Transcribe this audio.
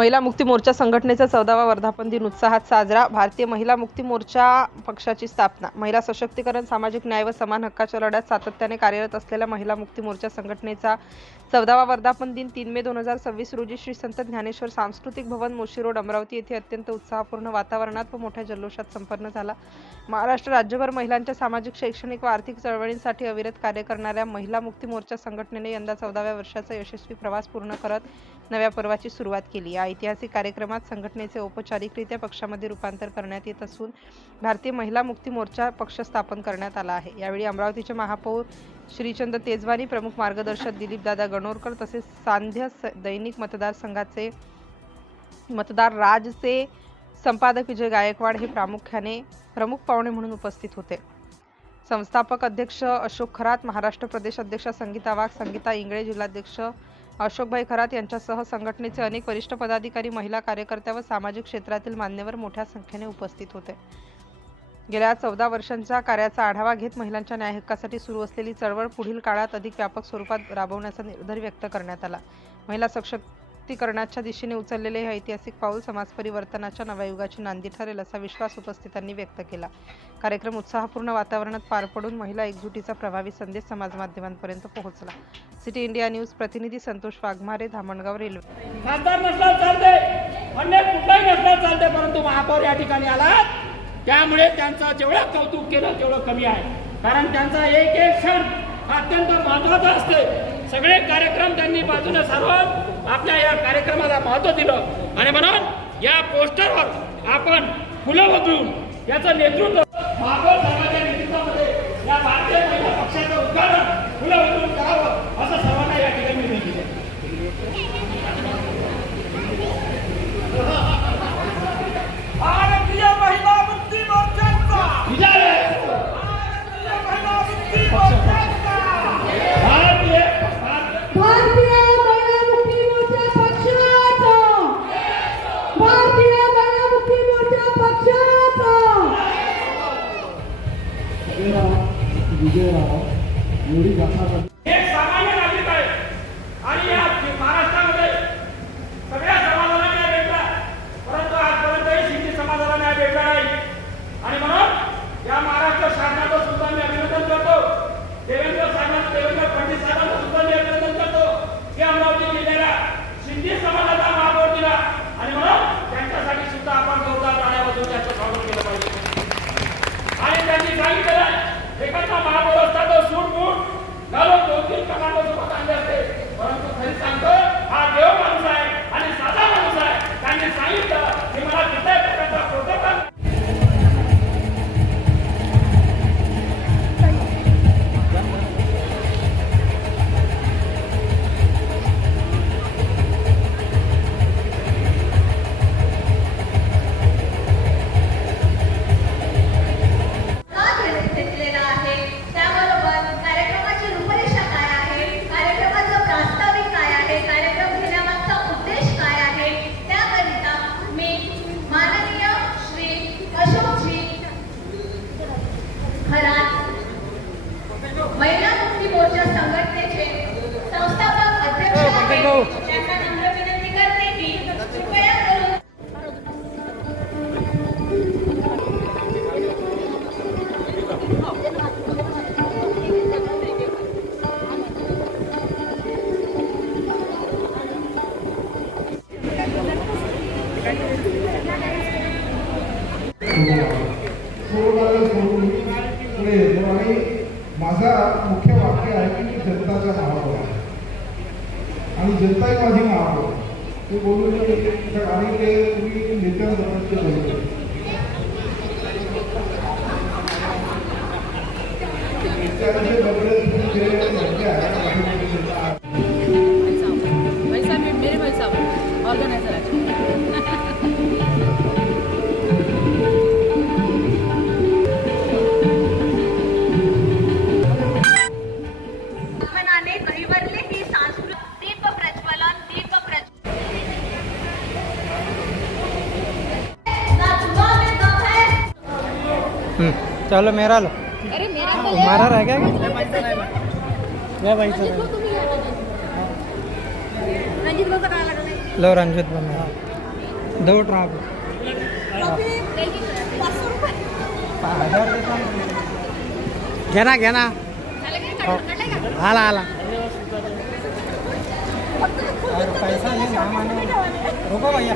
महिला मुक्ती मोर्चा संघटनेचा 14वा वर्धापन दिन उत्साहात साजरा। भारतीय महिला मुक्ती मोर्चा पक्षाची स्थापना। महिला सशक्तीकरण, सामाजिक न्याय व समान हक्काच्या लढ्यात सातत्याने कार्यरत असलेल्या महिला मुक्ती मोर्चा संघटनेचा 14वा वर्धापन दिन 3 मे 2026 रोजी श्री संत ज्ञानेश्वर सांस्कृतिक भवन, मोशी रोड, अमरावती येथे अत्यंत उत्साहपूर्ण वातावरणात व मोठ्या जल्लोषात संपन्न झाला। महाराष्ट्र राज्यभर महिलांच्या सामाजिक, शैक्षणिक व आर्थिक चळवळींसाठी अविरत कार्य करणाऱ्या महिला मुक्ती मोर्चा संघटनेने यंदा 14व्या वर्षाचा यशस्वी प्रवास पूर्ण करत नव्या पर्वाची सुरुवात केली। या ऐतिहासिक कार्यक्रमात संघटनेचे औपचारिकरित्या पक्षामध्ये रूपांतर करण्यात येत असून भारतीय महिला मुक्ती मोर्चा पक्ष स्थापन करण्यात आला आहे। यावेळी अमरावतीचे महापौर श्रीचंद तेजवानी, प्रमुख मार्गदर्शक दिलीपदादा गणोरकर तसेच सांध्य दैनिक मतदारसंघाचे मतदार राजचे संपादक विजय गायकवाड हे प्रमुख पाहुणे म्हणून उपस्थित होते। संस्थापक अध्यक्ष अशोक खरात, महाराष्ट्र प्रदेश अध्यक्ष संगीता वाघ, संगीता इंगळे, जिल्हाध्यक्ष अशोकभाई खरात यांच्यासह संघटनेचे अनेक वरिष्ठ पदाधिकारी, महिला कार्यकर्त्या व सामाजिक क्षेत्रातील मान्यवर मोठ्या संख्येने उपस्थित होते। गेल्या 14 वर्षांच्या कार्याचा आढावा घेत महिलांच्या न्याय हक्कासाठी सुरू असलेली चळवळ पुढील काळात अधिक व्यापक स्वरूपात राबवण्याचा निर्धार व्यक्त करण्यात आला। महिला सशक्तीकरणाच्या दिशेने उचललेले हे ऐतिहासिक पाऊल समाज परिवर्तनाच्या नव्या युगाची नांदी ठरेल असा विश्वास उपस्थितांनी व्यक्त केला। कार्यक्रम उत्साहपूर्ण वातावरणात पार पडून महिला एकजुटीचा प्रभावी संदेश समाज माध्यमांपर्यंत पोहोचला। सिटी इंडिया न्यूज प्रतिनिधी संतोष वाघमारे, धामणगाव रेल्वे। खासदार नसला चालते, अन्य कुठलाही नसला चालते, परंतु महापौर या ठिकाणी आला त्यामुळे त्यांचं जेवढं कौतुक केलं तेवढं कमी आहे। कारण त्यांचा एक एक क्षण अत्यंत महत्त्वाचा असते। सगळे कार्यक्रम त्यांनी बाजूने सारवत आपल्या या कार्यक्रमाला महत्त्व दिलं आणि म्हणून या पोस्टरवर आपण फुलं उधळून याचं नेतृत्व महापौर साहेबांच्या नेतृत्वामध्ये या भारतीय महिला पक्षाचं उद्घाटन फुलं उधळून करावं असं सर्वांना या ठिकाणी विनंती आहे। भारतीय महिला मुक्ती मोर्चाचा विजय! भारतीय महिला मुक्ती मोर्चाचा भारतीय महिला मुक्ती मोर्चा पक्षाचा भारतीय महिला मुक्ती मोर्चा पक्षाचा विजयराव एवढी गाथा एक सामान्य नागरिक आहे आणि या महाराष्ट्रामध्ये सगळ्या समाजाला न्याय भेटला, परंतु आजपर्यंतही सिंधी समाजाला न्याय भेटला नाही आणि म्हणून या महाराष्ट्र शासनाचं सुद्धा मी अभिनंदन करतो। देवेंद्र फडणवीस साहेबांचं सुद्धा मी अभिनंदन करतो की अमरावती जिल्ह्याला सिंधी समाजाचा महापौर दिला आणि म्हणून त्यांच्यासाठी सुद्धा आपण जोरदार टाळ्या वाजवून त्यांचं स्वागत केलं पाहिजे। आणि त्यांनी सांगितलं एखादा महापौर असता तर सूट घालून 2-3 कमांडो सोबत आणले असते, परंतु खरी सांगतो हा देव माणूस आहे आणि साधा माणूस आहे। त्यांनी सांगितलं की मला कुठल्याही प्रकारचा प्रोटोकॉल महिला मुक्ती मोर्चा संघटनेचे संस्थापक अध्यक्ष त्यांना नम्र विनंती करते की कृपया करून माझा मुख्य वाक्य आहे की मी जनताचा महापौर आहे आणि जनता ही माझी महापौर ते बोलून आणि ते तुम्ही नेत्यांबद्दल ते बोलतो चलो मेरा लो। अरे मेरा हमारा रह गया क्या भाई रंजित भाऊ का लो रंजित बना। दो ट्रॉफी 1000 देतो घे ना आला आला और पैसा नहीं ना मानो रुको भैया